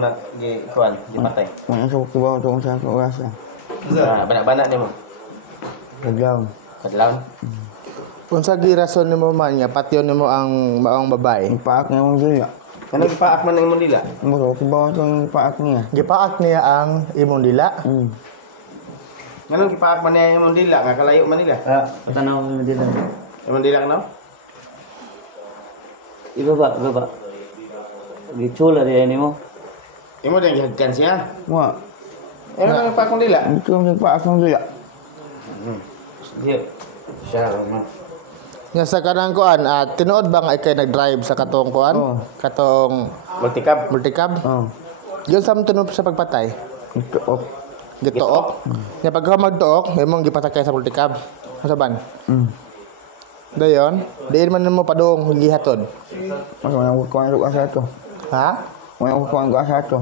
nak di kuan di patay. Masuk ke bawah tu saya kau rasa. Banak-banak nimo. Kadlaw. Kadlaw. Unsa gi rason nimo man nga patyon nimo ang maong babae? Paak nga mong dila. Kana gipaak man ang imong dila. Masuk ke bawah tu paak niya. Gipaak niya ang imong dila. Ngano gipaak man niya ang imong dila nga kalayo man nila. Patanaw mo dila. Imong dila no? Ibaba. Gichula dia ini mo. Imo din gihagkan siya. Wah, Imo nang gipaak mong dila. itu yang paak mong dila. Dia. Siya man. Nya sa kanang kuan, tinuod ba nga ikay nag-drive sa katong kuan? Oo. Katong Multicab. multicab? Oh. Yun sa tunog sa pagpatay. Itu op. Gituok. Nya pagka magtuok, imong gipatakay sa multicab. Sa ban? Dayon, diin man mo padung gihatod. Masuk yang kuan lu asa tu. Ha? Yang kuan gua asa tu.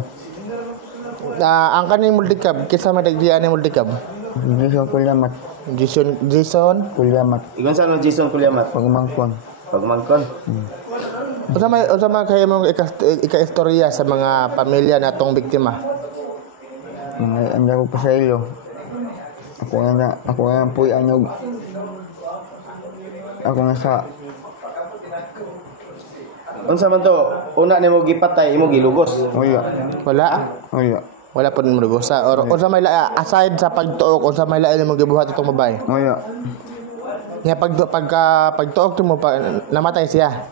Ang kaning multicab, kisa madagdian ni multicab. Jason Kulyamat. Jason. Kulyamat. Igon sa no Jason Kulyamat. Pagmangkon. Pagmangkon. Unsa man kay imong ika-istorya sa mga pamilya natong biktima? Anda ko pa sa ilo. Ako nga puy anyog. Ako nga sa Unsa man to? Una nimo gipatay, imo gilugos. Oya. Wala. Oya. Wala po mo lugosa. Or unsa may aside sa pagtuok, unsa may lain mo gibuhat itong babae? Oya. Nya pagtuok mo namatay siya.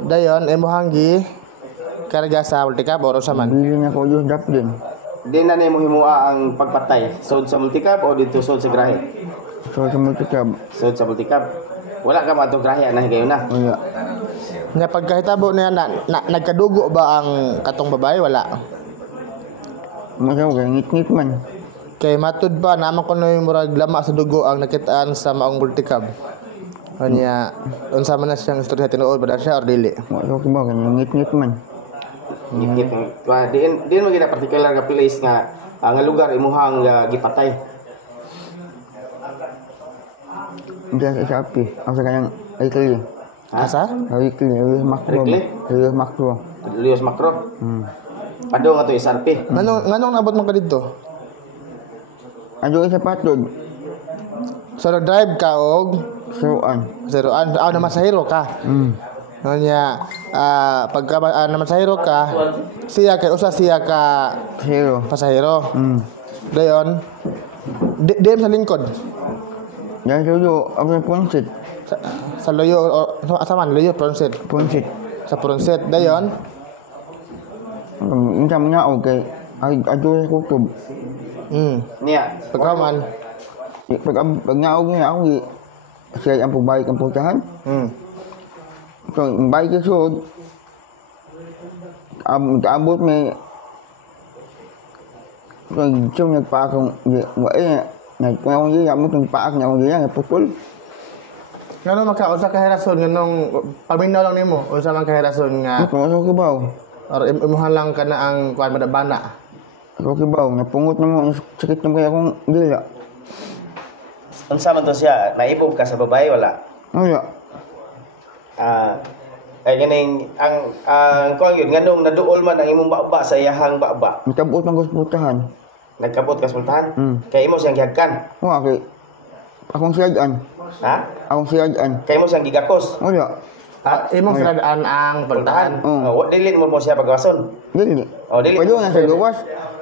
Dayon imo hanggi karga sa multicab or unsa man? Bili niya ko yung dap din. Di na nimo himua ang pagpatay. Sud sa multicab o dito sud sa grahe? So sa multicab. Sud sa multicab. Wala ka matong grahe na higayon na. Oya. Nya pagkahitabo niya nagkadugo ba ang katong babae? Wala. Masuk kay ngit-ngit man. Kay matud pa naman kuno yung murag lama sa dugo ang nakitaan sa maong multicab. Kanya unsa man na siyang istorya tinuod ba siya or dili? Masuk ba kay ngit-ngit man. Ngit diin mo gina particular nga place nga nga lugar imuhang gipatay. Diyan sa api. Ang sa kanyang ikli. Asa? Ikli, makro. Ikli? Makro. Lios Macro. Padong ato isarpi. Nganong nabot man ka dito? Ado sa patod. So drive ka og Seruan. zeroan. Namasahiro ka. Kanya pagka namasahiro ka, siya ka Zero. pasahero. Dayon DM sa lingkod. Yan suyo, ako sa punsit. Sa loyo asa man loyo pronset. Punsit. Sa pronset dayon Minta niya okay. Ado sa kutob. Niya. pagkaman. Pag nyaog niya ako, siya ang pagbalik ang puntahan. So, balik ka suod. Abot may so, nagpaakong nagpaakong niya mo itong paak niya akong niya putol. Ngano unsa ka herason nganong paminaw lang nimo? Unsa man ka herason nga Ako kibaw. or imuhan lang ka na ang kuan madabana? Ako kibaw. Napungot na mo. Sakit na kaya akong dila. Unsa man to siya? Naibog ka sa babae wala? Wala. Ay ganing ang kuan yun nganong naduol man ang imong baba sa iyahang baba. Matabot ang gusputahan. Nagkabot ka sa puntahan. Kay imo siyang gihagkan. Wala kay. Akong siyadaan. Ha? Akong siyadaan. Kay imo siyang gigakos. Wala. Imong sinadaan ang Puntahan. puntahan. Dili mo siya pagawason. Dili. Oh, dili. Pwede na sa gawas.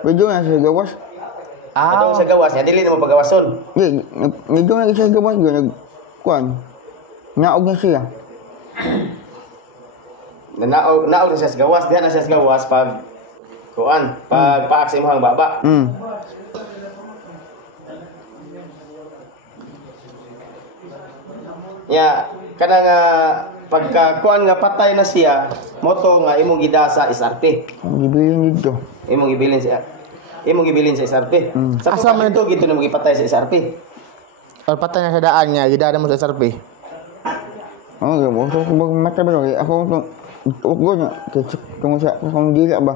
Pwede na sa gawas. Adong sa gawas niya dili mo pagawason. Dili. Medyo na sa gawas. Nagkuhan. Naog na siya. Naog na siya sa gawas, diha na siya sa gawas pag kuan, pag paak sa imong baba. Ya, kanang pagka kuan nga patay na siya, moto nga imong gidasa isarte. Gibilin dito. Imong ibilin siya. Imong ibilin sa isarte. Sa Asa man ito gito na mo gipatay sa isarte. Or patay na sa daan niya, gidaan mo sa SRP. Okay, gusto ko mata ba? Ako itong ugo niya. Tungkol sa akong dila ba?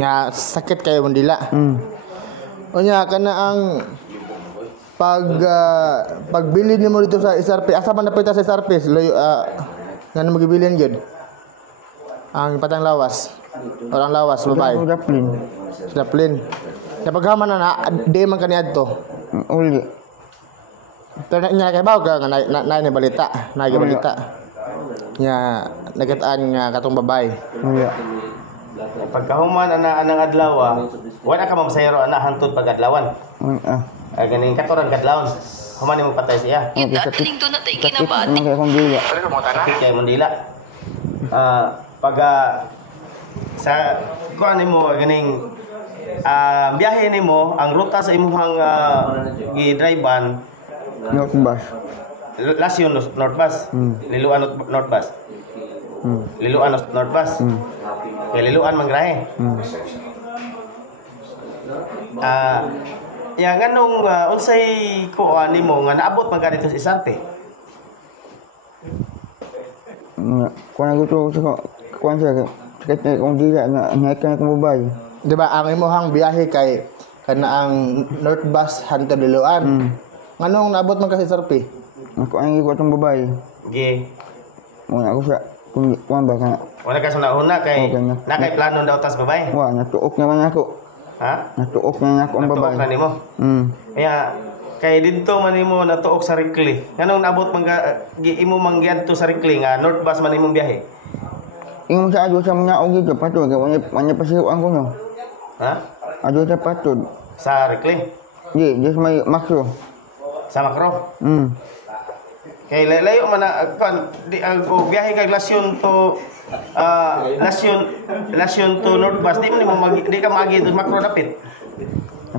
Nga sakit kayo mong dila. Unya kana ang pagbili nimo dito sa SRP, asa man napita sa SRP? Loyo ngano mo gibilin gyud? Ang patang lawas. Orang lawas babae. Udah plin. Sila plain. Napaghaman na di man kaniad to. Uli. Pero nya kay bawo ka na balita, balita. Nya nagataan nga katong babae. Iya. Pagkahuman anang adlaw, wala ka mamasayro ana hantod pag-adlawan. Ay ganing katorang kadlawon. Human mo patay siya. Dadaling doon na tayo Sakit kinabati. naman kaya kong dila. Sakit kay Mundila. Pag sa kuan nimo ganing biyahe nimo ang ruta sa imong gi-drivean North bus. Lasyon North Bus. Liluan North Bus. Liluan North Bus. Kay liluan mangrahe. Ya nganong unsay kuan nimo nga naabot man ka dito sa Isarte? Kuan ako to sa kuan sa sakit na kong dila na naik kong babae. Di ba ang imong biyahe kay kana ang North Bus hantod Liloan. Nganong naabot man kasi Sarpi? Ako ang ko tong babae. Gi. Muna ako sa kuan ba kana. Wala ka sa nauna kay Okay na. nakay plano daw tas babae. Wa natuok naman ako. Ha? Natuok na ako ang Natuok babae. na nimo. Kaya kay didto man nimo natuok sa Rickley. Nganong naabot man imo manggiadto sa Rickley nga North Bus man imong biyahe? Ingon sa ado sa mga og dito patod kay wanya pasihuan ko no. Ha? Ado sa patod. Sa Rickley? Di may makro. Sa Macro? Kay layo man na di og biyahe kay Lasyon to Lasyon to North Bus di mo di ka magi to Macro dapit.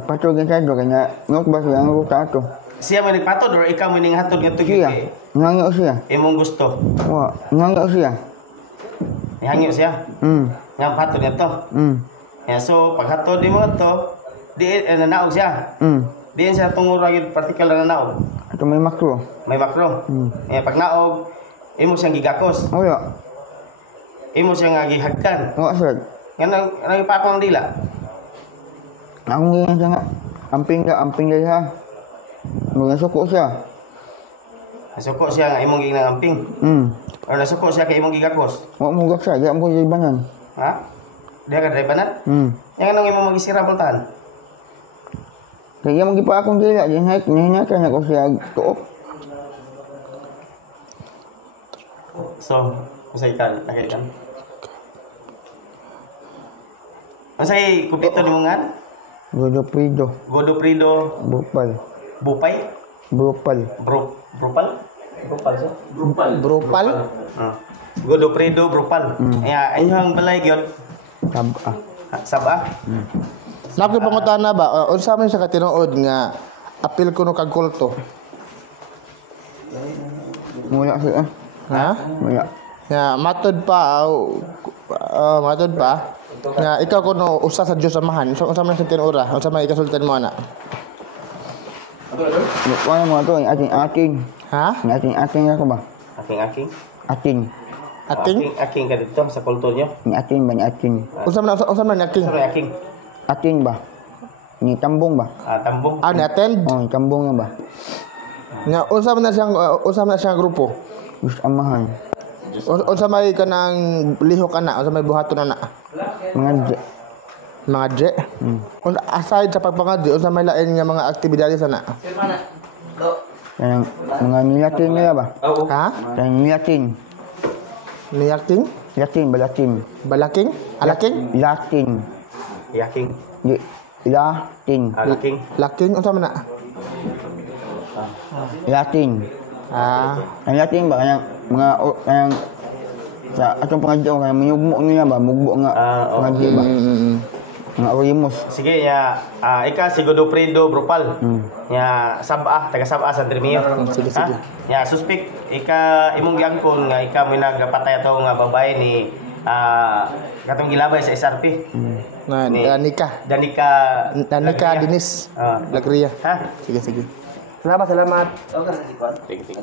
Patod gyud sa do kanya North bus ang ruta ato. Siya man nagpatod or ikaw man ning hatod nga tugi Siya. Ngangyo siya. imong gusto. Wa ngangyo siya. Ihangyo siya. Nga patod nga to. Yeah, so paghatod nimo to, di nanaog siya. Diin siya tungod ra gyud particular na naog. Ato may makro. May makro. Pag naog, imo siyang gigakos. Wala. Imo siyang gihagkan. Wa sad. Nga pa ako ang dila. Ako ngayon siya nga. Amping dahil ha. Mga suko siya. Nasuko siya nga imong ginangamping. Or nasuko siya kay imong gigakos. Wa mo gaksa. Di mo ko ibanan. Ha? Diha ka dribanan? Yang anong imong magisira baltahan? Kaya magipa akong dila. Nihinakan ako siya tuok. So, usay ka, nakay kan. Usay kupito nimo ngan? Godoprido. Godoprido Bupal. Bupay? Bupal. Brupal? Brupal siya? Brupal. Godoprido Brupal. Ayong balay gyud. Taba. Saba? Nako pangutana ba unsa man sa katinuod nga apil kuno kag kulto? Mula siya. Ha? Mula. Nga matod pa nga ikaw kuno usa sa Dios amahan. Unsa man sa tinura? Unsa man ikasultan mo ana? Wala mo ito. Ating. Ha? Ating ako ba? Aking. Ating. Ating? Aking ka dito sa kulto nyo. Ni ating ba? Ni ating. Unsa man aking? Sino aking? Ating ba? Ni tambong ba? Tambong. Ni attend? Oh, ni tambong nga ba? Nga unsa man na siyang grupo? Gusto amahan. Unsa may kanang lihok ana? Unsa may buhaton ana? Mga je. Aside sa pagpangadyo, unsa may lain nga mga aktibidades ana? Yang mga nilatin nila ba? Ha? Yang nilatin. Niyaking? Latin ba? Latin. Balaking? Alaking? Latin. Yaking. Di. Latin. Alaking. Laking unsa man na? Latin. Ang Latin ba? Yang mga yang sa atong pangadyo kaya muyugmo nila ba? Mugbo nga pangadyo ba? Nga orimos. Sige, ika si Godoprido Brupal. Sabah, taga Sabah sa Trimio. Sige. Suspect, ika imong giangkon nga ika mo nagpatay ato nga babae ni katong gilabay sa SRP. Danica Dinis. Lagria. Ha? Sige. Salamat. Sige.